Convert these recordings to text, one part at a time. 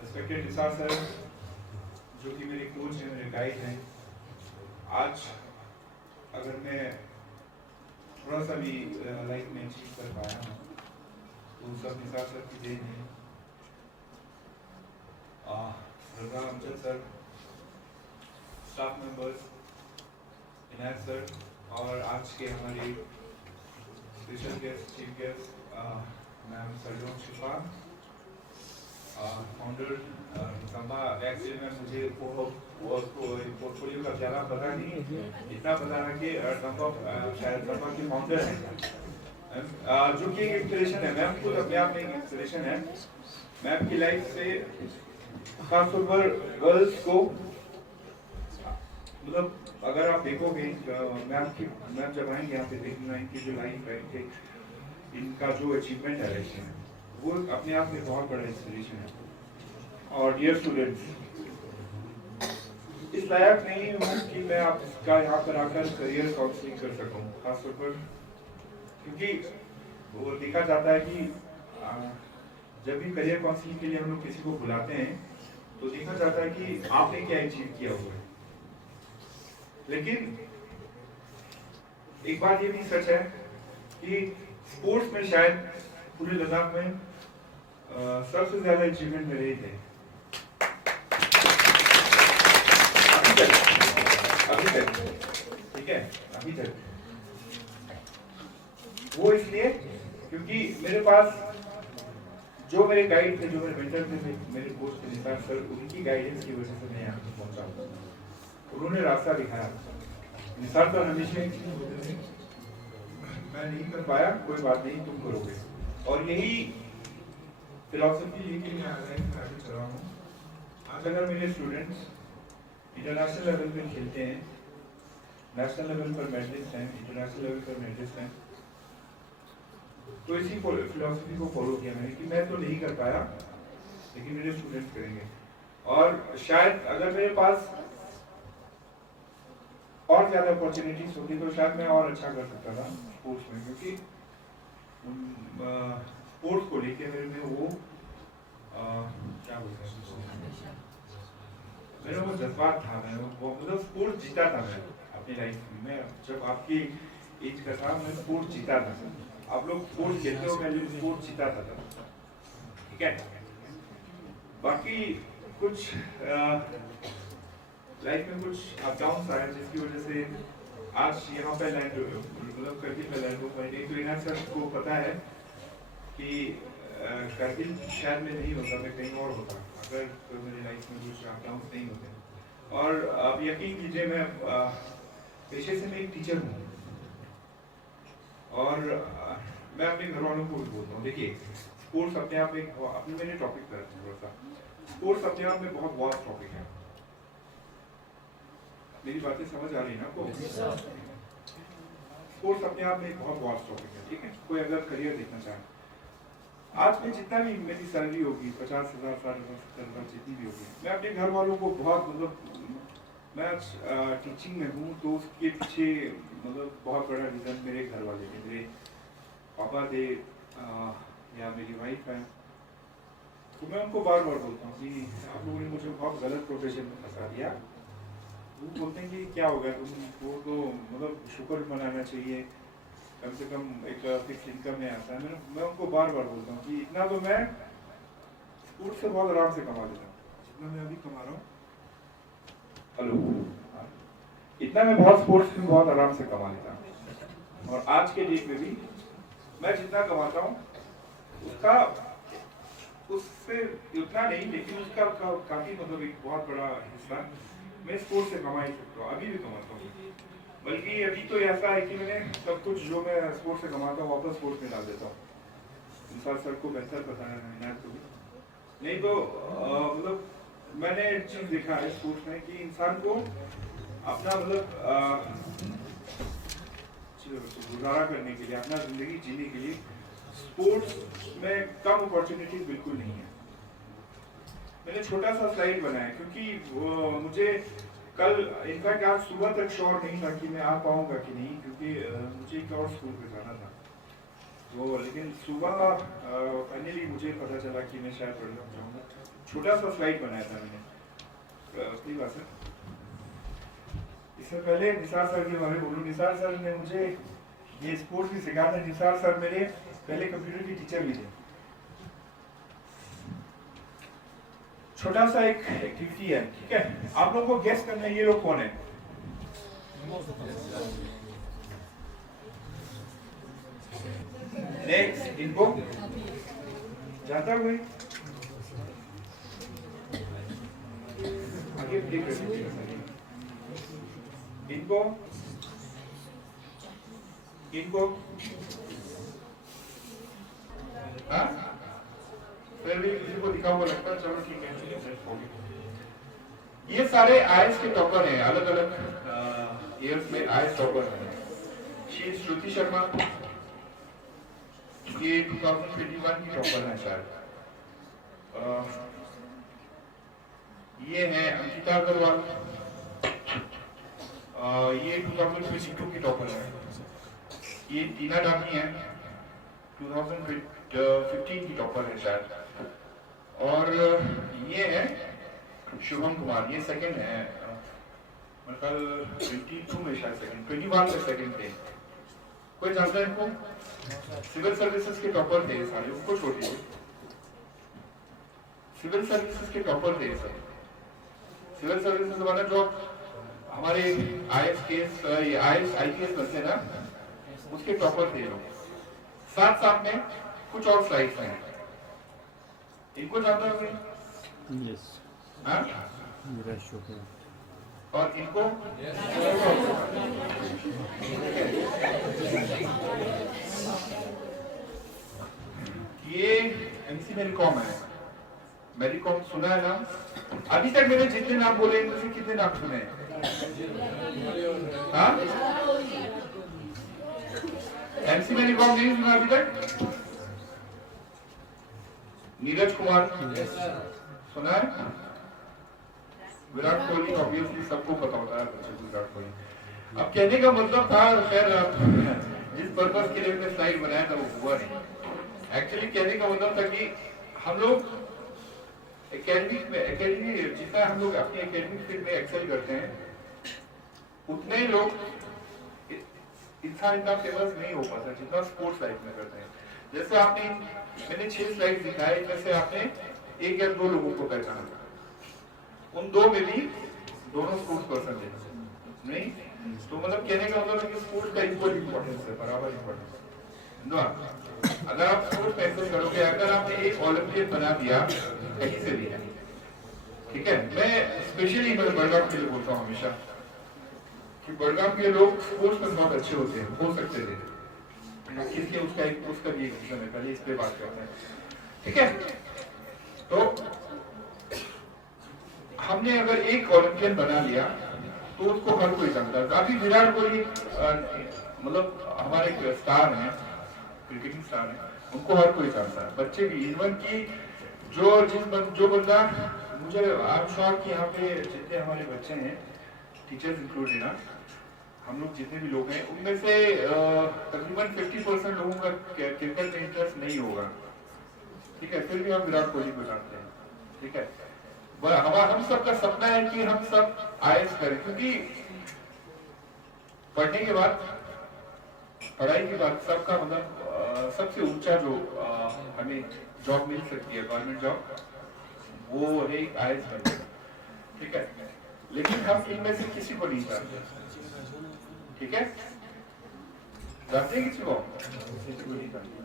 Respected Nisar sir, जो कि मेरे कोच हैं, मेरे गाइड हैं, आज अगर मैं थोड़ा सा भी लाइफ में अचीव कर पाया हूँ तो सब निसार सर की देन है। Raza Amjad sir, staff members, Inayat sir और आज के हमारे special guest, chief guest ma'am सरजोन शिफा, फाउंडर निजामा वैक्सीन में। मुझे पोर्टफोलियो का ज़्यादा पता नहीं, इतना पता है कि शायद दम्बा के फाउंडर हैं, जो कि एक इंस्पिरेशन है। मैम खुद अपने आप में एक इंस्पिरेशन है। मैम की लाइफ से खासतौर पर गर्ल्स को, मतलब अगर आप देखोगे मैम जब आएंगे यहाँ पे देखना इनकी जो लाइफ है, इनका जो अचीवमेंट है वो अपने आप में बहुत बड़ा इंस्पिरेशन है। और डियर स्टूडेंट्स, इस लायक नहीं हूँ कि मैं आपका यहाँ पर आकर करियर काउंसलिंग कर सकूँ, खासतौर पर क्योंकि वो देखा जाता है कि जब भी करियर काउंसलिंग के लिए हम लोग किसी को बुलाते हैं तो देखा जाता है कि आपने क्या अचीव किया हुआ है। लेकिन एक बात ये भी सच है कि स्पोर्ट्स में शायद पूरे लद्दाख में सबसे ज्यादा अचीवमेंट मेरे ही थे अभी तक, ठीक है, अभी तक। वो इसलिए क्योंकि मेरे पास जो मेरे गाइड थे, जो मेरे मेंटर थे, मेरे कोच थे निसार सर, उनकी गाइडेंस की वजह से मैं यहाँ तक पहुंचा। उन्होंने रास्ता दिखाया। निसार सर हमेशा मैं नहीं कर पाया, कोई बात नहीं, तुम करोगे। और यही फिलॉसफी लेके मैं आगे चल रहा हूँ। आज अगर मेरे स्टूडेंट्स इंटरनेशनल लेवल पे खेलते हैं, नेशनल लेवल पर मेडलिस्ट हैं, इंटरनेशनल लेवल पर मेडलिस्ट हैं, तो इसी फिलॉसफी को फॉलो किया मैंने कि मैं तो नहीं कर पाया लेकिन मेरे स्टूडेंट्स करेंगे। और शायद अगर मेरे पास और ज्यादा अपॉर्चुनिटीज होती तो शायद मैं और अच्छा कर सकता था स्पोर्ट्स में, क्योंकि स्पोर्ट्स को लेके मेरे में वो क्या बोलते हैं, मेरा वो जज्बात था। मैं वो मतलब स्पोर्ट्स जीता था मैं अपनी लाइफ में। जब आपकी एज का था मैं स्पोर्ट्स जीता था। आप लोग स्पोर्ट्स खेलते हो, मैं स्पोर्ट्स जीता था, ठीक है। बाकी कुछ लाइफ में कुछ अप डाउन्स आए जिसकी वजह से आज यहाँ पे लैंड मतलब करगिल में लैंड हो पाई नहीं। तो इनायत सर को पता है कि करगिल शायद में नहीं होता, मैं कहीं और होता अगर तो मेरी लाइफ में कुछ अप डाउन्स नहीं होते। और अब यकीन कीजिए, मैं पेशे से मैं एक टीचर हूँ और मैं अपने घर वालों को भी बोलता हूँ, देखिए स्पोर्ट्स अपने आप एक अपने मेरे टॉपिक पर थोड़ा सा, स्पोर्ट्स अपने आप में बहुत वास्ट टॉपिक है। मेरी बातें समझ आ रही है ना आपको? स्पोर्ट्स अपने आप में एक बहुत वास्ट टॉपिक है, ठीक है। कोई अगर करियर देखना चाहे, आज में जितना भी मेरी सैलरी होगी 50,000, 60,000, 70,000 जितनी भी होगी, मैं अपने घर वालों को बहुत मतलब मैं टीचिंग में हूँ तो उसके पीछे मतलब बहुत बड़ा रीज़न मेरे घर वाले थे, मेरे पापा थे या मेरी वाइफ है। तो मैं उनको बार बार बोलता हूँ कि आप लोगों ने मुझे बहुत गलत प्रोफेशन में फंसा दिया। वो बोलते हैं कि क्या हो गया तुमको, तो मतलब शुक्र मनाना चाहिए, कम से कम एक फिक्स इनकम में आता है। मैं उनको बार बार बोलता हूँ कि इतना तो मैं स्पोर्ट्स से बहुत आराम से कमा लेता हूँ, जितना मैं अभी कमा रहा हूँ। हेलो, इतना मैं बहुत स्पोर्ट्स में बहुत आराम से कमा लेता हूँ। और आज के डेट में भी मैं जितना कमाता हूँ उससे उतना नहीं, लेकिन उसका काफी मतलब एक बहुत बड़ा हिस्सा मैं स्पोर्ट्स से कमा ही सकता हूँ, अभी भी कमाता हूँ। बल्कि अभी तो ऐसा है कि मैंने सब कुछ जो मैं स्पोर्ट्स से कमाता हूँ वापस स्पोर्ट्स में डाल देता हूँ। इंसान सर को बेहतर पता है तो नहीं तो मतलब मैंने एक चीज देखा है स्पोर्ट्स में कि इंसान को अपना मतलब गुजारा करने के लिए, अपना जिंदगी जीने के लिए स्पोर्ट्स में कम अपॉर्चुनिटीज बिल्कुल नहीं है। मैंने छोटा सा स्लाइड बनाया क्योंकि मुझे कल इनफैक्ट आज सुबह तक श्योर नहीं था कि मैं आ पाऊंगा कि नहीं, क्योंकि मुझे एक और स्कूल पे जाना था। तो लेकिन सुबह फाइनली मुझे पता चला कि मैं शायद बड़गाम जाऊँगा। छोटा सा फ्लाइट बनाया था मैंने, अपनी बात है। इससे पहले निसार सर के बारे में बोलूँ, निसार सर ने मुझे ये स्पोर्ट्स भी सिखाया था। निसार सर मेरे पहले कंप्यूटर के टीचर भी थे। छोटा सा एक एक्टिविटी है, ठीक है? आप लोगों को गेस करना है ये लोग कौन है। नेक्स्ट, इनको जानता कोई? आगे देख रहे इनको हाँ, फिर भी किसी को दिखा हुआ लगता है। चलो ठीक है, ये सारे आईएएस के टॉपर हैं, अलग अलग ईयर्स में आईएएस टॉपर हैं। शी श्रुति शर्मा, ये 2021 की टॉपर है शायद। ये है अंकिता अग्रवाल, ये 2022 की टॉपर है। ये टीना डाकी है, 2015 की टॉपर है शायद। और ये है शुभम कुमार, ये सेकंड है, मतलब 22 में शायद सेकंड, 21 में सेकंड थे। कोई जानता है इनको? सिविल सर्विसेज के टॉपर थे सारे, उसको छोड़िए। सिविल सर्विसेज के टॉपर थे सब। सिविल सर्विसेज वाला जो हमारे आईएएस केस, ये आईएएस आईपीएस बनते हैं ना, उसके टॉपर थे लोग। साथ साथ में कुछ और स्लाइड्स हैं, इनको जानते होंगे? यस। हाँ? और इनको ये एमसी मेरीकॉम है। मेरीकॉम सुना है नाम? अभी तक मैंने जितने नाम बोले इनमें से कितने नाम सुने? हाँ? एमसी मेरीकॉम नहीं सुना अभी तक? नीरज कुमार सुना है? विराट कोहली ऑब्वियसली सबको पता होता है विराट कोहली। अब कहने का मतलब था, खैर जिस पर्पस के लिए मैंने स्लाइड बनाया था वो हुआ नहीं। एक्चुअली कहने का मतलब था कि हम लोग एकेडमी जितना हम लोग अपनी एकेडमिक फील्ड में एक्सेल करते हैं, उतने ही लोग इंसान इतना फेमस नहीं हो पाता जितना स्पोर्ट्स लाइफ में करते हैं। जैसे मैंने 6 स्लाइड दिखाए, इनमें से आपने 1 या 2 लोगों को पहचाना, उन 2 में भी दोनों स्पोर्ट्स पर्सन थे नहीं, तो मतलब कहने का मतलब है कि स्पोर्ट्स का इक्वल इंपॉर्टेंस है, बराबर इंपॉर्टेंस। अगर आप स्पोर्ट्स में एक्सेल करोगे, अगर आपने एक ओलंपियन बना दिया कहीं से भी है, ठीक है? मैं स्पेशली बड़गाम के लिए बोलता हूँ हमेशा कि बड़गाम के लोग स्पोर्ट्स में बहुत अच्छे होते हैं, हो सकते थे, इसलिए उसका भी एक रीजन है। पहले इस पे बात करते हैं, ठीक है? तो हमने अगर एक ओलंपियन बना लिया तो उसको हर कोई जानता है। अभी विराट कोहली मतलब हमारे स्टार हैं, क्रिकेटिंग स्टार हैं, उनको हर कोई जानता है, बच्चे भी। इवन की जो बंदा, मुझे आई एम श्योर कि यहाँ पे जितने हमारे बच्चे हैं, टीचर्स इंक्लूडेड ना, हम लोग जितने भी लोग हैं, उनमें से तकरीबन 50% लोगों का क्रिकेट में इंटरेस्ट नहीं होगा, ठीक है? फिर भी हम विराट कोहली को जानते हैं, ठीक है? हम सबका सपना है कि हम सब आईएएस करें, क्योंकि पढ़ने के बाद, पढ़ाई के बाद सबका मतलब सबसे ऊंचा जो हमें जॉब मिल सकती है, गवर्नमेंट जॉब, वो है एक आईएएस बनना, ठीक है? लेकिन हम इनमें से किसी को नहीं जानते, ठीक है? जानते हैं किसी को नहीं जानते,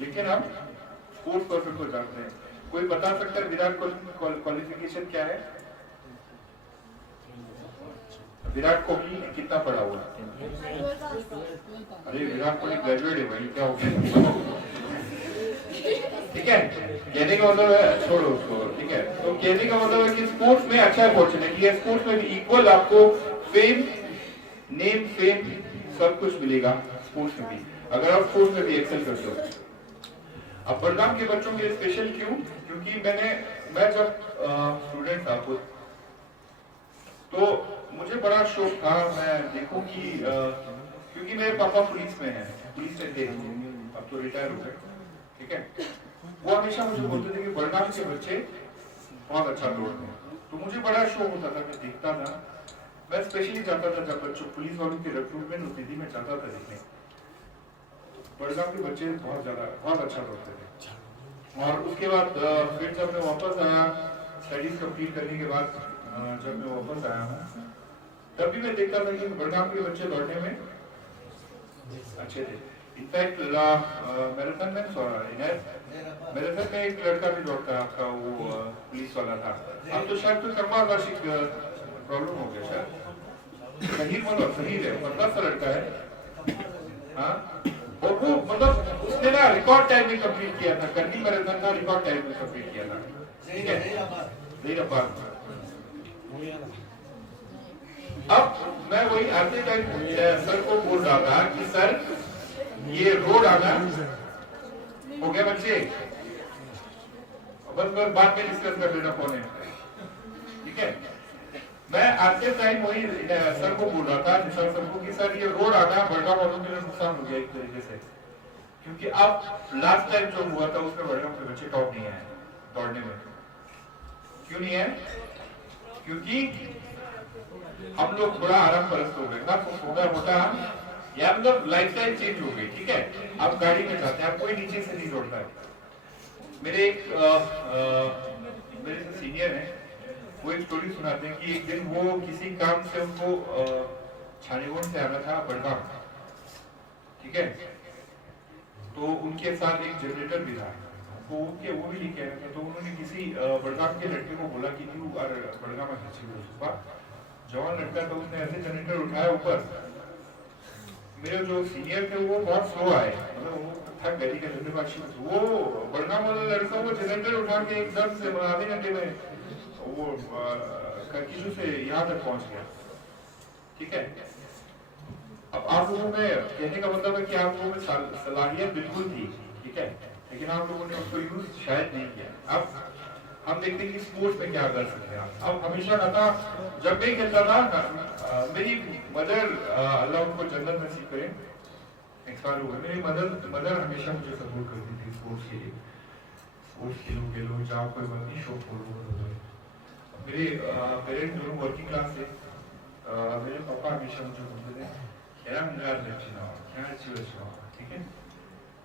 लेकिन हम स्पोर्ट्स पर्सन को जानते हैं। कोई बता सकता है विराट कोहली क्वालिफिकेशन क्या है? विराट कोहली कितना पढ़ा हुआ? अरे विराट कोहली ग्रेजुएट है भाई, क्या हो गया? ठीक है, कहने का मतलब है, छोड़ो उसको, ठीक है? तो कहने का मतलब है कि स्पोर्ट्स में अच्छा अपॉर्चुनिटी है, स्पोर्ट्स में भी इक्वल आपको फेम, नेम, फेम सब कुछ मिलेगा स्पोर्ट्स में भी, अगर आप स्पोर्ट्स में भी एक्सेल करते हो। अब बड़गाम के बच्चों के लिए स्पेशल क्यों? क्योंकि मैं जब स्टूडेंट था खुद, तो मुझे बड़ा शौक था मैं देखूं कि क्योंकि मेरे पापा पुलिस में हैं, पुलिस में थे, अब तो रिटायर हो गए, ठीक है। वो हमेशा मुझे बोलते थे कि बड़गाम के बच्चे बहुत अच्छा दौड़ते हैं, तो मुझे बड़ा शौक होता था, मैं देखता था। मैं स्पेशली चाहता था जब बच्चों पुलिस वालों की रिक्रूटमेंट होती थी, मैं चाहता था देखने बड़गाम के बच्चे बहुत अच्छा दौड़ते थे। और उसके बाद फिर जब मैं वापस आया स्टडीज कंप्लीट करने के बाद, जब मैं वापस आया हूँ तब भी मैं देखता था कि बड़गाम के बच्चे दौड़ने में अच्छे थे। इनफैक्ट मैराथन में एक लड़का भी दौड़ता है आपका, वो पुलिस वाला था। अब तो शायद कोई कमा वार्षिक प्रॉब्लम हो गया शायद, सही है, पतला सा लड़का है। हाँ, और वो मतलब उसने ना रिकॉर्ड टाइम में कंप्लीट किया था, करनी मैराथन का रिकॉर्ड टाइम में कंप्लीट किया था, ठीक है। अब मैं वही आते टाइम सर को बोल रहा था कि सर ये रोड आना हो गया बच्चे, बस बाद में डिस्कस कर लेना फोन है, ठीक है। मैं आते टाइम वही सर को बोल रहा था, निशान सर को, कि सर ये रोड आना बड़गाम वालों के लिए नुकसान हो गया एक तरीके से, क्योंकि अब लास्ट टाइम जो हुआ था उसमें बड़गाम के बच्चे टॉप नहीं आए दौड़ने में। क्यों नहीं है? क्योंकि हम लोग थोड़ा आराम परस्त हो गए ना, छोटा मोटा या मतलब लाइफस्टाइल चेंज हो गई, ठीक है। आप गाड़ी में जाते हैं, आप कोई नीचे से नहीं दौड़ता है। मेरे एक मेरे सीनियर हैं, वो एक स्टोरी सुनाते हैं कि एक दिन वो किसी काम से उनको छानीगोंड से आना था बड़गाम, ठीक है। तो उनके साथ एक जनरेटर भी था, तो वो भी लेके आया था। तो उन्होंने किसी बड़गाम के लड़के को बोला कि तू बड़गाम में जवान लड़का था, उसने ऐसे जनरेटर उठाया ऊपर। मेरे जो सीनियर थे वो बहुत स्लो आए, मतलब वो थक गए थे जल्दबाजी में। वो बड़गाम वाला लड़का वो जनरेटर उठा के एकदम से आधे घंटे में वो करकीजू से यहाँ तक पहुंच गया, ठीक है। अब आप लोगों में कहने का मतलब है कि आप लोगों में सलाहियत बिल्कुल थी, ठीक है, लेकिन आप लोगों ने उसको यूज शायद नहीं किया। अब हम देखते हैं कि स्पोर्ट्स में क्या कर सकते हैं। अब हमेशा था, जब मैं खेलता था, मेरी मदर, अल्लाह उनको जन्नत नसीब करे, एक्सपायर हो गए, मेरी मदर हमेशा मुझे सपोर्ट करती थी स्पोर्ट्स के लिए। स्पोर्ट्स खेलो जाओ, कोई बात नहीं, शौक खोलो। मेरे पेरेंट्स दोनों वर्किंग क्लास थे। मेरे पापा हमेशा मुझे बोलते थे ठीक है।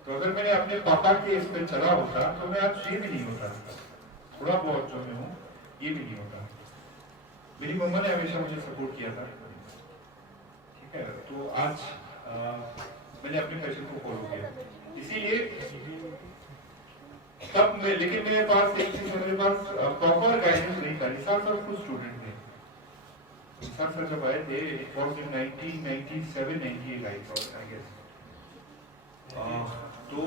तो अगर मैंने अपने पापा के इस पर चला होता तो मैं आज ये भी नहीं होता, थोड़ा बहुत जो मैं हूँ ये भी नहीं होता। मेरी मम्मा ने हमेशा मुझे सपोर्ट किया था, ठीक है। तो आज मैंने अपने पैशन को फॉलो किया, इसीलिए तब मैं, लेकिन मेरे पास एक चीज, मेरे पास प्रॉपर गाइडेंस नहीं था। निसार सर कुछ स्टूडेंट थे, निसार सर जब आए थे it was in 1997 98 I guess. तो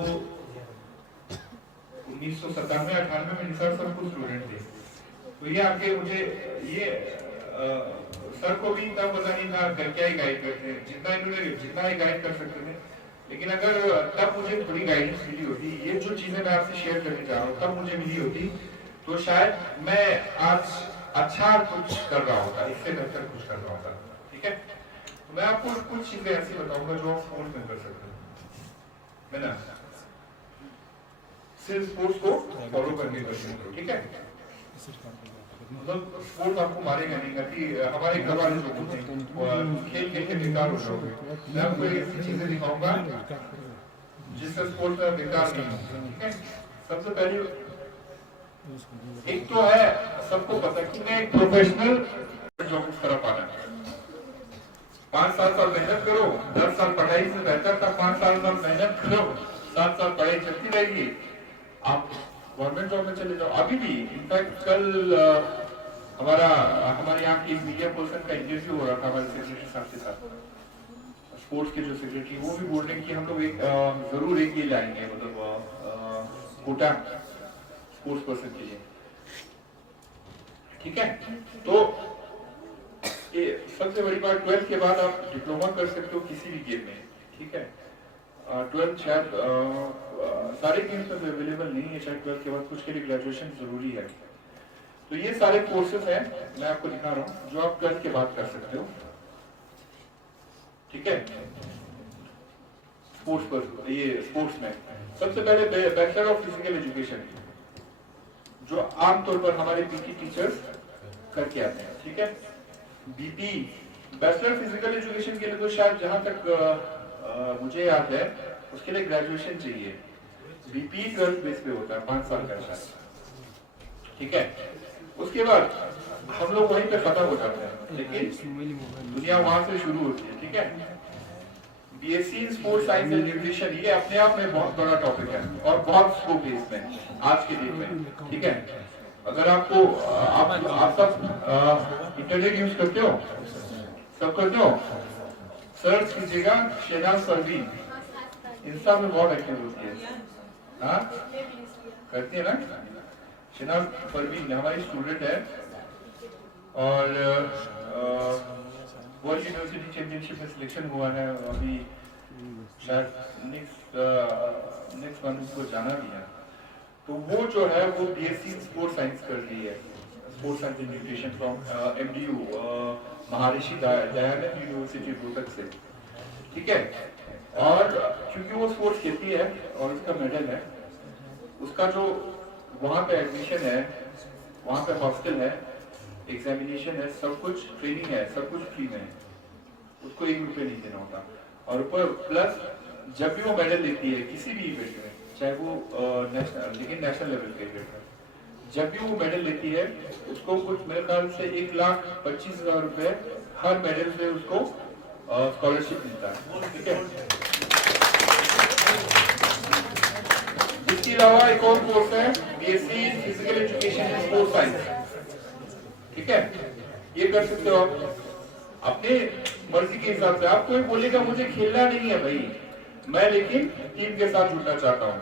1997-98 में निसार सर कुछ स्टूडेंट थे। तो ये आके मुझे ये सर को भी तब पता नहीं था क्या ही गाइड करते हैं, जितना ही गाइड कर सकते थे। लेकिन अगर तब मुझे थोड़ी गाइडेंस मिली होती, ये जो चीजें मैं आपसे शेयर करने जा रहा हूँ तब मुझे मिली होती, तो शायद मैं आज अच्छा कुछ कर रहा होता, इससे बेहतर कुछ कर रहा होता, ठीक है। तो मैं आपको कुछ चीजें ऐसी बताऊंगा जो आप स्पोर्ट्स में कर सकते हो, है ना, सिर्फ स्पोर्ट्स को फॉलो करने का, ठीक है। मतलब स्पोर्ट्स आपको मारेगा नहीं, कि हमारे घर वाले जो होते हैं खेल खेल के बेकार हो जाओगे। मैं आपको ऐसी चीजें दिखाऊंगा जिससे स्पोर्ट्स में बेकार नहीं होगा, ठीक है। सबसे पहले एक तो है, सबको पता कि मैं एक प्रोफेशनल जॉब उस तरफ आना है। 5-7 साल मेहनत करो, 10 साल पढ़ाई से बेहतर था 5 साल मेहनत करो, 7 साल पढ़ाई चलती रहेगी, आप गवर्नमेंट जॉब में चले जाओ। अभी भी इनफैक्ट कल हमारे यहाँ की मीडिया पर्सन का इंटरव्यू हो रहा था हमारे सेक्रेटरी साहब के साथ, स्पोर्ट्स के जो सेक्रेटरी, वो भी बोल रहे हैं कि हम लोग जरूर एक ये लाएंगे, मतलब कोटा स्पोर्ट्स पर्सन के लिए, ठीक है। तो ये सबसे बड़ी बात, 12th के बाद आप डिप्लोमा कर सकते हो किसी भी गेम में, ठीक है। 12th शायद सारे गेम्स में अवेलेबल नहीं है, शायद 12th के बाद कुछ के लिए ग्रेजुएशन जरूरी है। तो ये सारे कोर्सेज हैं, मैं आपको दिखा रहा हूँ, जो आप 12th के बाद कर सकते हो। ठीक है, स्पोर्ट्स पर, ये स्पोर्ट्स में सबसे पहले बैचलर ऑफ फिजिकल एजुकेशन, जो आमतौर पर हमारे पीटी टीचर्स करके आते हैं। ठीक है, बीपी बैचलर फिजिकल एजुकेशन के लिए तो शायद जहां तक मुझे याद है उसके लिए ग्रेजुएशन चाहिए। बीपी 12th बेस पे होता है, 5 साल का शायद। ठीक है, उसके बाद हम लोग वहीं पे खत्म हो जाते हैं, लेकिन दुनिया वहां से शुरू होती है। ठीक है, BSc in sports science and nutrition, ये अपने आप में बहुत बड़ा टॉपिक है और बहुत स्कोप है इसमें आज के दिन में। ठीक है, अगर आपको आप सब इंटरनेट यूज करते हो, सब करते हो, सर्च कीजिएगा शहनाज परवीन, इंस्टा में बहुत एक्टिव होती है। हाँ, करती है ना, शहनाज परवीन हमारी स्टूडेंट है और वर्ल्ड यूनिवर्सिटी चैंपियनशिप में सिलेक्शन हुआ है, अभी शायद नेक्स्ट मंथ उसको जाना भी है। तो वो जो है वो बीएससी स्पोर्ट्स साइंस कर रही है, sports science and nutrition from MDU Maharshi Dayanand university Rohtak से। ठीक है, और क्योंकि वो स्पोर्ट्स खेलती है और उसका मेडल है, उसका जो वहाँ पे एडमिशन है, वहाँ पे हॉस्टल है, एग्जामिनेशन है, सब कुछ ट्रेनिंग है, सब कुछ फ्री में है, उसको 1 रुपये नहीं देना होता। और ऊपर प्लस जब भी वो मेडल लेती है किसी भी इवेंट में, चाहे वो नेशनल लेवल के इवेंट में, जब भी वो मेडल लेती है उसको कुछ मेरे ख्याल से 1,25,000 रुपए हर मेडल से उसको स्कॉलरशिप मिलता है। ठीक है, इसके अलावा एक और कोर्स है BSc physical education and sports science. ठीक है, ये कर सकते हो आप अपने मर्जी के हिसाब से। आप कोई बोलेगा मुझे खेलना नहीं है भाई, मैं लेकिन टीम के साथ जुड़ना चाहता हूँ।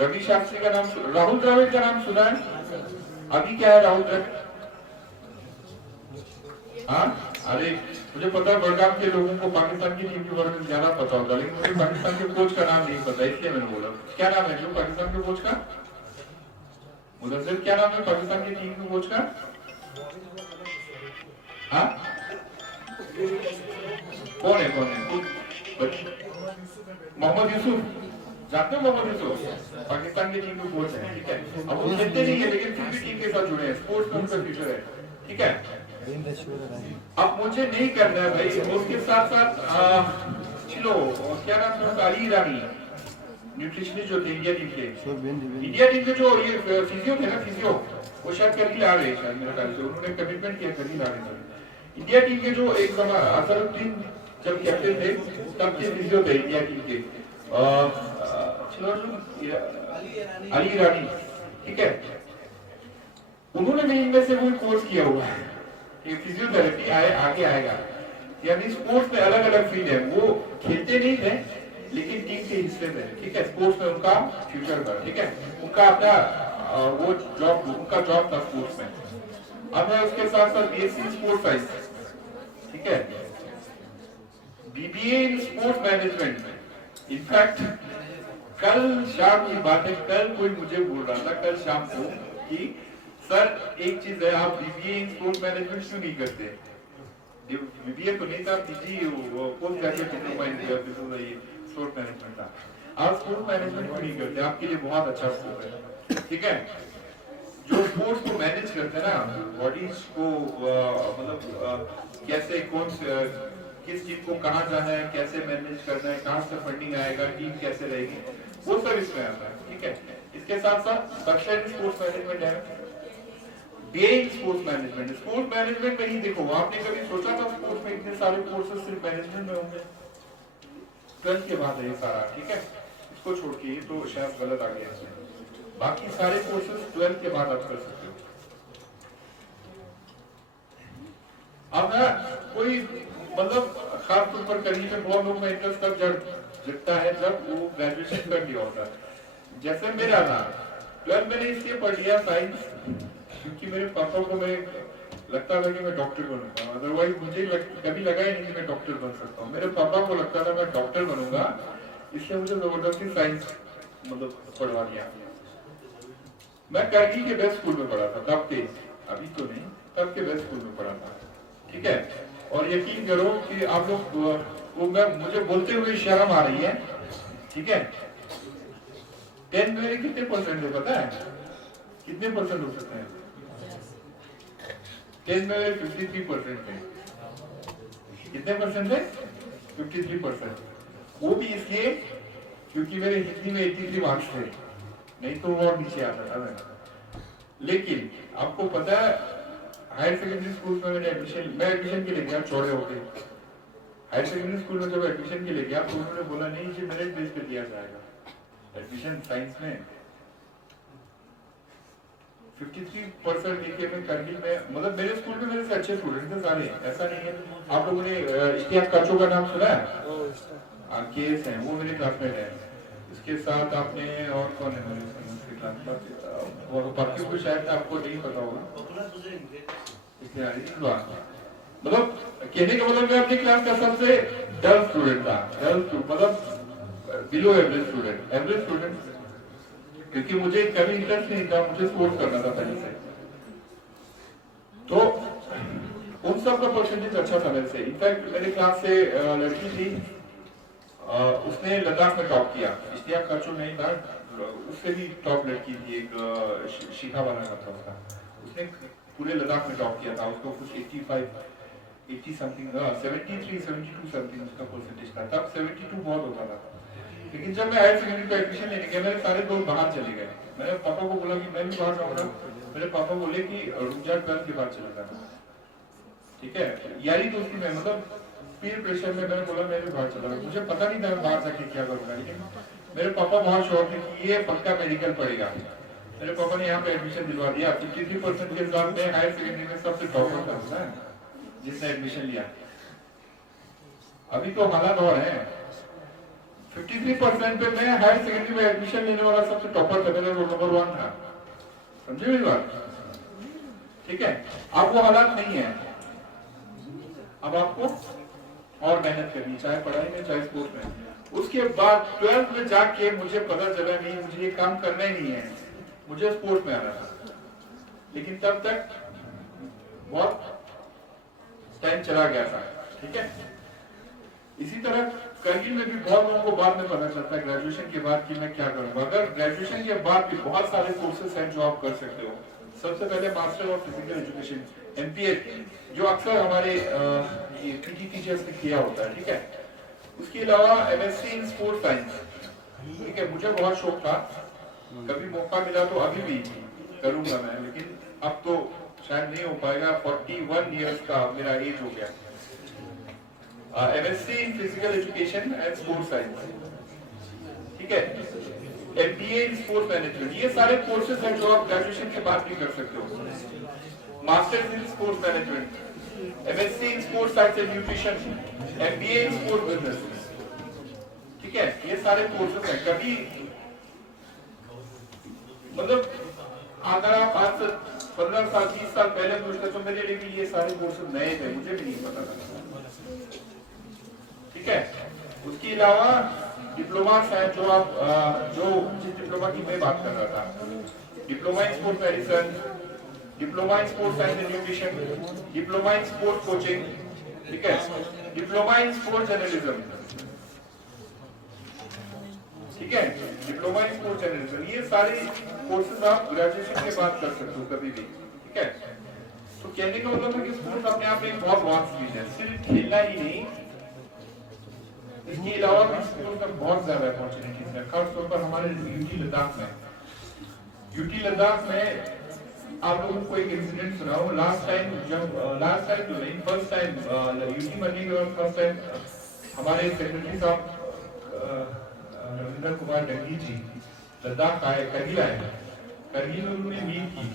रवि शास्त्री का नाम, राहुल द्रविड़ का नाम सुना है? अभी क्या है राहुल द्रविड़? हाँ, अरे मुझे पता है बड़गाम के लोगों को पाकिस्तान की टीम के बारे में ज्यादा पता होता, लेकिन मुझे पाकिस्तान के कोच का नाम नहीं पता, इसलिए मैंने बोला। क्या नाम है जो पाकिस्तान के कोच का? मुदस्सिर, क्या नाम है पाकिस्तान की टीम के कोच का? हाँ, कौन है मोहम्मद यूसुफ, जानते हो मोहम्मद यूसुफ? पाकिस्तान की टीम के कोच है। ठीक है, अब वो खेलते नहीं है लेकिन फिर भी टीम के साथ जुड़े हैं, स्पोर्ट्स में उनका फ्यूचर है। ठीक है, अब मुझे नहीं करना है भाई, उसके साथ साथ चलो क्या नाम है उनका, अली ईरानी, न्यूट्रिशनिस्ट जो थे इंडिया टीम के जो ये फिजियो थे ना, फिजियो वो शायद करके ला रहे हैं, शायद मेरे ख्याल से उन्होंने कमिटमेंट किया, करके ला रहे थे। इंडिया टीम के जो एक समय अजहरुद्दीन जब कैप्टन थे तब के फिजियो थे इंडिया टीम के, अली ईरानी। ठीक है, उन्होंने भी इनमें से कोई कोर्स किया हुआ है, फिजियोथेरेपी आगे आएगा। यानी स्पोर्ट्स में अलग अलग फील्ड है, वो खेलते नहीं थे लेकिन टीम के हिस्से में। ठीक है, स्पोर्ट्स में उनका फ्यूचर था। ठीक है, उनका अपना वो जॉब, उनका जॉब था स्पोर्ट्स में। अब है उसके साथ साथ बीएससी स्पोर्ट्स साइंस। ठीक है, BBA in sports management. In fact कल शाम की बात है, कल कोई मुझे बोल रहा था कल शाम को कि सर एक चीज है, आप बीबीए इन स्पोर्ट्स मैनेजमेंट क्यों नहीं करते? बीबीए तो नहीं था, PG post graduate diploma in sports management था। आप स्पोर्ट्स मैनेजमेंट क्यों नहीं करते? आपके लिए बहुत अच्छा स्कोप है। ठीक है, जो स्पोर्ट्स को मैनेज करते हैं ना, बॉडीज को मतलब कैसे कौन किस चीज को कहाँ जाना है, कैसे मैनेज करना है, कहाँ से फंडिंग आएगा, टीम कैसे रहेगी, वो सब इसमें आता है। ठीक है, इसके साथ साथ बैचलर इन स्पोर्ट्स मैनेजमेंट है, BA in sports management. Sports management में ही देखो, आपने कभी सोचा था स्पोर्ट्स में इतने सारे कोर्सेज सिर्फ मैनेजमेंट में होंगे? 12th के बाद है ये सारा। ठीक है, इसको छोड़ के तो शायद गलत आ गया है, बाकी सारे कोर्सेज 12th के बाद आप कर सकते हो। अब कोई मतलब खास तौर पर कहीं पे बहुत लोग में इंटरेस्ट तब जगता है जब वो ग्रेजुएशन कर लिया होता है। जैसे मेरा ना 12th मैंने इसलिए पढ़ लिया साइंस क्योंकि मेरे पापा को मैं लगता था कि मैं डॉक्टर बनूंगा, अदरवाइज मुझे कभी लगा ही नहीं कि मैं डॉक्टर बन सकता हूँ। मेरे पापा को लगता था मैं डॉक्टर बनूंगा, इसलिए मुझे जबरदस्ती साइंस मतलब पढ़वा दिया। मैं करगिल के बेस्ट स्कूल में पढ़ा था तब तेज, अभी तो नहीं, तब के बेस्ट स्कूल में पढ़ा था, ठीक है। और यकीन करो कि आप लोग वो मुझे बोलते हुए शर्म आ रही है, ठीक है। 10 मेरे कितने परसेंट है पता है? कितने परसेंट हो सकते हैं? 10 में 53% है। कितने परसेंट है? 53%। वो भी इसलिए क्योंकि मेरे हिंदी में 83 मार्क्स थे, नहीं तो वो और नीचे आता था मैं। लेकिन आपको पता है हायर सेकेंडरी स्कूल में मैं एडमिशन के लिए गया चौड़े होके। हायर सेकेंडरी स्कूल में जब एडमिशन के लिए गया तो उन्होंने बोला नहीं ये मेरिट बेस पे दिया जाएगा एडमिशन साइंस में। 53% लेके मैं करगिल में, मतलब मेरे स्कूल में मेरे से अच्छे स्टूडेंट थे सारे, ऐसा नहीं है। आप लोगों ने इश्तियाक काचो का नाम सुना है? केस है, वो मेरे क्लासमेट है। इसके साथ आपने और कौन है मेरे क्लास में, बाकी को शायद आपको नहीं पता होगा। मतलब कहने का मतलब मैं अपनी क्लास का सबसे डल स्टूडेंट था, मतलब बिलो एवरेज स्टूडेंट, क्योंकि मुझे कभी इंटरेस्ट नहीं था, मुझे स्पोर्ट्स करना था पहले से। तो उन सब का परसेंटेज अच्छा था मेरे से। इनफैक्ट मेरे क्लास से लड़की थी, उसने लद्दाख में टॉप किया। इश्तियाक काचो नहीं था, उससे भी टॉप लड़की थी, एक शिखा वाला था उसका, उसने पूरे लद्दाख में टॉप किया था। उसको कुछ 80 समथिंग 73 72 समथिंग उसका परसेंटेज था। तब 72 बहुत होता था। लेकिन जब मैं हायर सेकेंडरी पे एडमिशन लेने गया मेरे सारे दोस्त बाहर चले गए। मैंने पापा को बोला कि मैं भी बाहर जाऊंगा। मेरे पापा बोले कि रुक जा, 12 के बाद चला जाना, ठीक है। यारी दोस्ती में, मतलब पीर प्रेशर में मैंने बोला मैं भी बाहर चला जाऊंगा। मुझे पता नहीं था मैं बाहर जाके क्या करूंगा, लेकिन मेरे पापा बहुत शौक थे कि ये पक्का मेडिकल पढ़ेगा। मेरे पापा ने यहाँ पे एडमिशन दिलवा दिया। 53% के साथ में हायर सेकेंडरी में सबसे टॉपर था जिसने एडमिशन लिया। अभी तो हालात और है। 53% पे मैं हायर सेकेंडरी में एडमिशन लेने वाला सबसे टॉपर था, मेरा रोल नंबर 1 था। समझे मेरी बात? ठीक है, अब वो हालात नहीं है। अब आपको और मेहनत करनी, चाहे पढ़ाई में चाहे स्पोर्ट्स में। उसके बाद 12th में जाके मुझे पता चला नहीं, मुझे ये काम करना ही नहीं है, मुझे स्पोर्ट्स में आना था। लेकिन तब तक बहुत टाइम चला गया था, ठीक है। इसी तरह करगिल में भी बहुत लोगों को बाद में पता चलता है ग्रेजुएशन के बाद कि मैं क्या करूंगा। अगर ग्रेजुएशन के बाद भी बहुत सारे कोर्सेज हैं जो आप कर सकते हो। सबसे पहले master of physical education MPH, जो अक्सर हमारे पीटी टीचर्स ने किया होता है, ठीक है। उसके अलावा MSc इन स्पोर्ट्स साइंस, ठीक है। मुझे बहुत शौक था, कभी मौका मिला तो अभी भी करूंगा मैं, लेकिन अब तो शायद नहीं हो पाएगा। 41 इयर्स का मेरा एज हो गया। MSc in physical education and sports science, ठीक है। MBA इन स्पोर्ट्स मैनेजमेंट, ये सारे कोर्सेज हैं जो आप ग्रेजुएशन के बाद भी कर सकते हो। Masters in sports management, MSc in sports science and nutrition, MBA in sports business, ठीक है। ये सारे कोर्सेज हैं। कभी मतलब अगर आप आज से 15 साल 20 साल पहले पूछते तो मेरे लिए भी ये सारे कोर्सेज नए थे, मुझे भी नहीं पता था, ठीक है। उसके अलावा डिप्लोमा है जो आप जो जिस डिप्लोमा की मैं बात कर रहा था, diploma in sports medicine, diploma in sports science and nutrition, diploma in sports coaching, ठीक है, डिप्लोमा इन स्पोर्ट्स जर्नलिज्म, ठीक है, डिप्लोमा इन स्पोर्ट्स जर्नलिज्म। ये सारे कोर्सेज आप ग्रेजुएशन के बाद कर सकते हो कभी भी, ठीक है। तो कहने का मतलब है कि स्पोर्ट्स अपने आप में एक बहुत वास्ट चीज है, सिर्फ खेलना ही नहीं, इसके अलावा भी स्पोर्ट्स में बहुत ज्यादा अपॉर्चुनिटीज है। खासतौर पर हमारे यूटी लद्दाख में आप लोगों को एक इंसिडेंट सुनाऊं। लास्ट टाइम तो नहीं, फर्स्ट टाइम यूटी बनने के बाद फर्स्ट टाइम हमारे सेक्रेटरी साहब रविंद्र कुमार डंगी जी लद्दाख आए, करगिल में उन्होंने मीट की।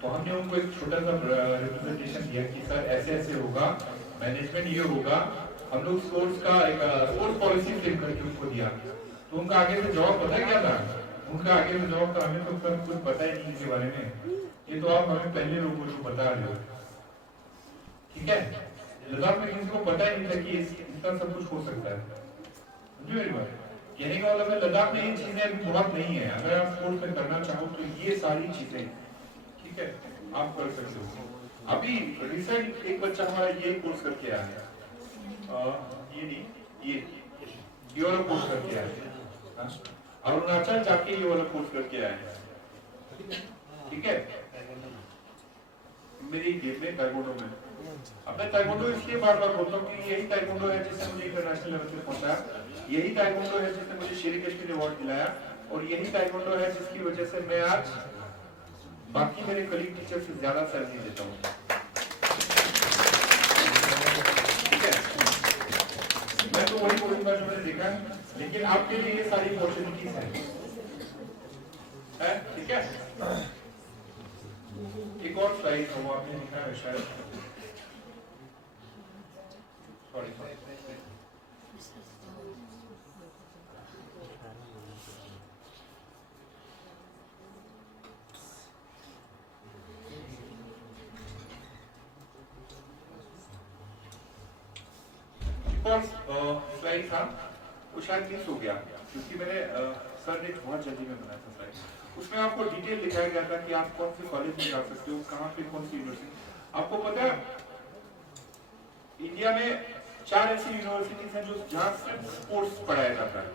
तो हमने उनको एक छोटा सा रिप्रेजेंटेशन दिया कि सर ऐसे ऐसे होगा, मैनेजमेंट ये होगा। हम लोग स्पोर्ट्स का एक स्पोर्ट्स पॉलिसी फ्रेम करके उनको दिया। तो उनका आगे से जवाब पता क्या था? उनका आगे से जवाब था हमें तो सर कुछ पता ही नहीं इसके बारे में, ये तो आप हमें पहले लोगों को बता रहे हो, ठीक है। लद्दाख में किसी को पता ही नहीं था कि इसका सब कुछ हो सकता है। समझे मेरी बात? कहने का मतलब है लद्दाख में ये चीजें बहुत नहीं है। अगर आप स्पोर्ट्स में करना चाहो तो ये सारी चीजें, ठीक है। आप कर सकते हो। अभी रिसेंट एक बच्चा हमारा ये कोर्स करके आया है, ये नहीं, ये वाला कोर्स करके आया है, हाँ? अरुणाचल जाके ये वाला कोर्स करके आया है, ठीक है। मेरी गेम में ताइक्वांडो में, अब मैं ताइक्वांडो इसलिए बार बार बोलता हूँ कि यही ताइक्वांडो है जिसने मुझे इंटरनेशनल लेवल पे पहुंचाया, यही ताइक्वांडो है जिसने मुझे शेरी कश्मीर अवार्ड दिलाया, और यही ताइक्वांडो है जिसकी वजह से मैं आज बाकी मेरे कलीग टीचर से ज्यादा सैलरी देता हूँ, ठीक है। मैं तो वही बोलूंगा जो मैंने देखा है, लेकिन आपके लिए ये सारी अपॉर्चुनिटीज है, ठीक है। एक और स्लाइड वो आपने लिखा है शायद, सॉरी स्लाइड था वो शायद मिस हो गया, क्योंकि मैंने सर ने बहुत जल्दी में बनाया था स्लाइड। उसमें आपको डिटेल दिखाया गया था कि आप कौन से कॉलेज में जा सकते हो, कहाँ पे कौन सी यूनिवर्सिटी। आपको पता है इंडिया में 4 ऐसी यूनिवर्सिटीज हैं जो जहाँ सिर्फ स्पोर्ट्स पढ़ाया जाता है।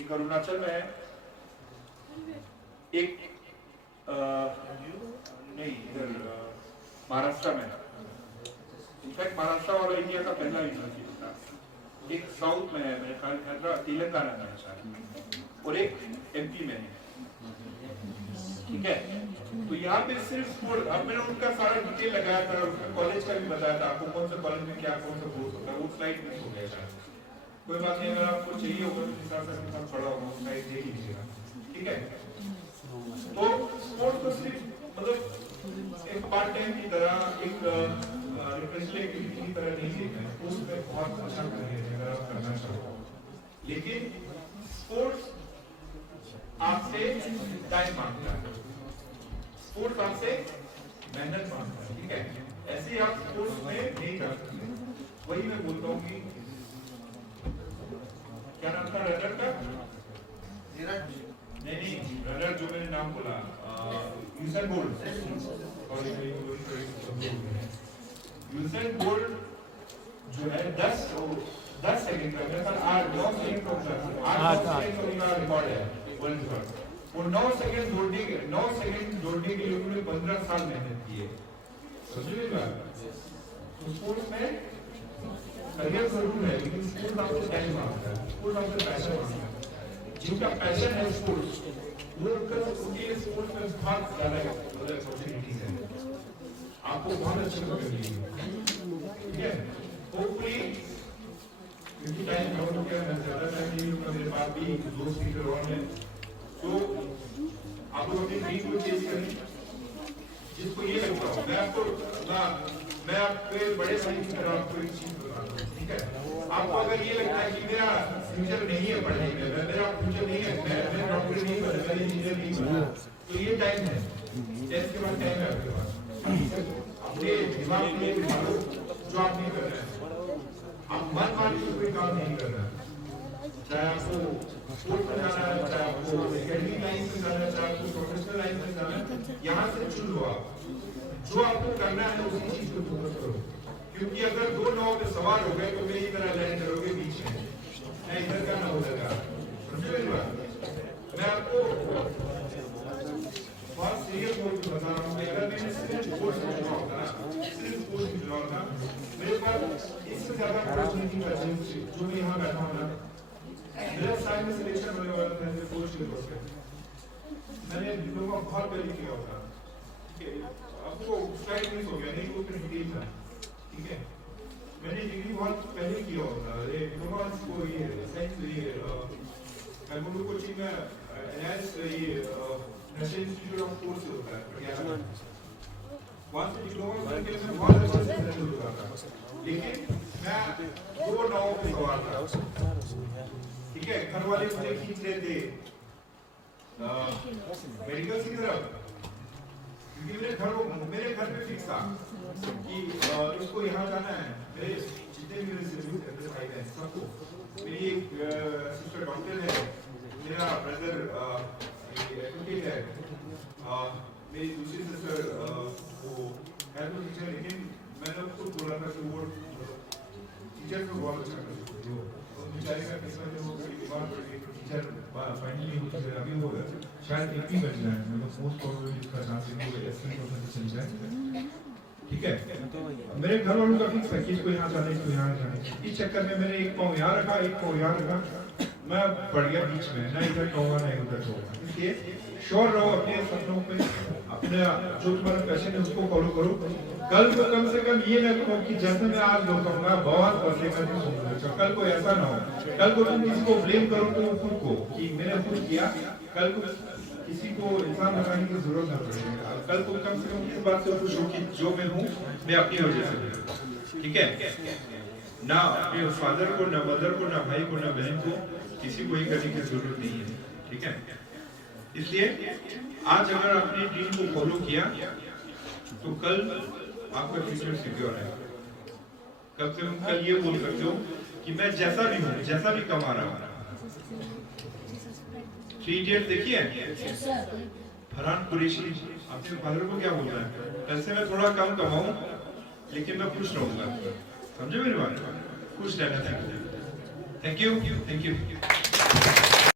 एक अरुणाचल में है, एक नहीं इधर महाराष्ट्र में, इनफैक्ट महाराष्ट्र वाला इंडिया का पहला यूनिवर्सिटी था, एक साउथ में है मेरे ख्याल तेलंगाना में है शायद, और एक एमपी में है, ठीक है। तो यहाँ पे सिर्फ अब मैंने उनका सारा डिटेल लगाया था, उसका कॉलेज का भी बताया था आपको, कौन सा कॉलेज में क्या कौन सा कोर्स होता है, वो स्लाइड मिस हो गया शायद। कोई बात नहीं, अगर आपको चाहिए होगा तो हिसाब से आपके साथ पढ़ा होगा, वो स्लाइड देख लीजिएगा, ठीक है। तो स्पोर्ट्स को सिर्फ मतलब एक पार्ट टाइम की तरह, एक रिफ्रेशमेंट एक्टिविटी की तरह नहीं देखना है। स्पोर्ट्स में बहुत अच्छा करियर है अगर आप करना चाहो, लेकिन स्पोर्ट्स आपसे टाइम मांगता है, स्पोर्ट्स आपसे मेहनत मांगता है, ठीक है। ऐसे आप स्पोर्ट्स में नहीं कर सकते। वही मैं बोलता हूँ कि क्या नाम था रनर का, नहीं रनर जो मैंने नाम बोला, यूसेन बोल्ट, यूसेन बोल्ट जो है 10 सेकंड का, मेरे ख्याल 8-9 सेकंड का रिकॉर्ड है वर्ल्ड रिकॉर्ड। वो 9 सेकंड दौड़ने के लिए उन्होंने 15 साल मेहनत की है, समझिए बात। तो स्पोर्ट्स में करियर जरूर है, लेकिन स्पोर्ट्स आपको टाइम मांगता है, स्पोर्ट्स आपसे पैशन मांगता है। जिनका पैशन है स्पोर्ट्स, वो उनके स्पोर्ट्स में बहुत ज्यादा अपॉर्चुनिटीज है, आपको बहुत अच्छे मौके मिलेंगे, ठीक है। होपफुली क्योंकि टाइम कम हो गया, मैं ज्यादा टाइम नहीं लूंगा, मेरे पास भी 2 स्पीकर और हैं, तो आप लोग अपनी ड्रीम को चेंज करें, जिसको ये लगता हो। मैं आपके बड़े भाई की तरह आपको एक चीज बताता हूँ, ठीक है। आपको अगर ये लगता है कि मेरा फ्यूचर नहीं है पढ़ने में, मेरा फ्यूचर नहीं है, मैं डॉक्टर नहीं बना, मैं इंजीनियर नहीं बना, तो ये टाइम है, 10 के बाद टाइम है आपके पास। अपने दिमाग में ये डालो जो आप नहीं कर रहे हैं, आप मन मार के कोई काम नहीं कर रहे हैं, चाहे आपको स्पोर्ट्स में जाना है, चाहे आपको एकेडमिक लाइन में जाना है, चाहे आपको प्रोफेशनल लाइन में जाना है, यहाँ से चुन लो आप जो आपको करना है, उसी चीज को फोकस करो। क्योंकि अगर 2 नाव में सवार हो गए तो मेरी तरह लैंड करोगे बीच में, मैं इधर का ना उधर का, समझे मेरी बात। मैं आपको बहुत सीरियस बोल के बता रहा हूँ, अगर मैंने सिर्फ स्पोर्ट्स में चुना होता ना, सिर्फ स्पोर्ट्स में चुना होता, मेरे पास इससे ज्यादा अपॉर्चुनिटी बची जो मैं यहाँ बैठा हूँ ना। मेरा साइंस में सिलेक्शन होने वाला था कोर्स के कोर्स पे, मैंने डिप्लोमा बहुत पहले किया होता, ठीक है। अब तो स्लाइड मिस हो गया, नहीं तो फिर डिटेल था, ठीक है। मैंने डिग्री बहुत पहले किया होता, डिप्लोमा को ये साइंस ये मैं कोचिंग में एनआईएस ये नेशनल इंस्टीट्यूट ऑफ स्पोर्ट्स होता है पटियाला, वहाँ से डिप्लोमा करके मैं बहुत अच्छे से सेटल हो गया था, लेकिन मैं 2 नाव पे सवार था, ठीक है। घर वाले मुझे खींच रहे थे मेडिकल की तरफ, क्योंकि मेरे घर में फिक्स था कि इसको यहाँ जाना है। मेरे जितने भी मेरे भाई हैं सबको, मेरी एक सिस्टर डॉक्टर है, मेरा ब्रदर एडवोकेट है, मेरी दूसरी सिस्टर वो है तो टीचर, लेकिन मैंने उसको बोला था कि वो टीचर को बहुत अच्छा कर सकती है। तो बेचारे का किस्मत है, वो बड़ी बीमार पड़ गई तो टीचर फाइनली वो टीचर अभी वो शायद एक ही बच जाए, मतलब मोस्ट प्रोबेबली इसका चांस है वो असिस्टेंट प्रोफेसर चल जाए। ठीक है, मेरे घर वालों का फिक्स है कि इसको यहाँ जाने, इसको यहाँ जाने। इस चक्कर में मैंने एक पाँव यहाँ रखा, एक पाँव यहाँ रखा, मैं पड़ गया बीच में, ना इधर कहूँगा ना उधर कहूँगा। इसलिए श्योर रहो अपने सपनों पे, अपने जो तुम्हारा पैशन है उसको फॉलो करो। कल को कम से कम ये ना कहो कि जैसे मैं आज बोलूँगा बहुत पसेगा नहीं सोचूंगा, कल को ऐसा ना हो, कल को तुम किसी को ब्लेम करो तो खुद को कि मैंने खुद किया, कल को किसी को इंसान बनाने की जरूरत ना पड़ेगा। कल को कम से कम इस बात से खुश हो कि जो मैं हूँ मैं अपनी वजह से हूँ। ठीक है, ना अपने फादर को, ना मदर को, ना भाई को, ना बहन को, किसी को ही करने की जरूरत नहीं है। ठीक है, इसलिए आज अगर आपने ड्रीम को फॉलो किया तो कल आपका फ्यूचर सिक्योर है। कम से कम कल ये बोल सकते हो कि मैं जैसा भी हूँ, जैसा भी कमा रहा हूँ। 3 इडियट देखिए, फरहान कुरैशी अपने फादर को क्या बोल रहा है, पैसे में थोड़ा कम कमाऊं लेकिन मैं खुश रहूंगा। समझे मेरी बात? खुश रहना चाहिए। Thank you, thank you.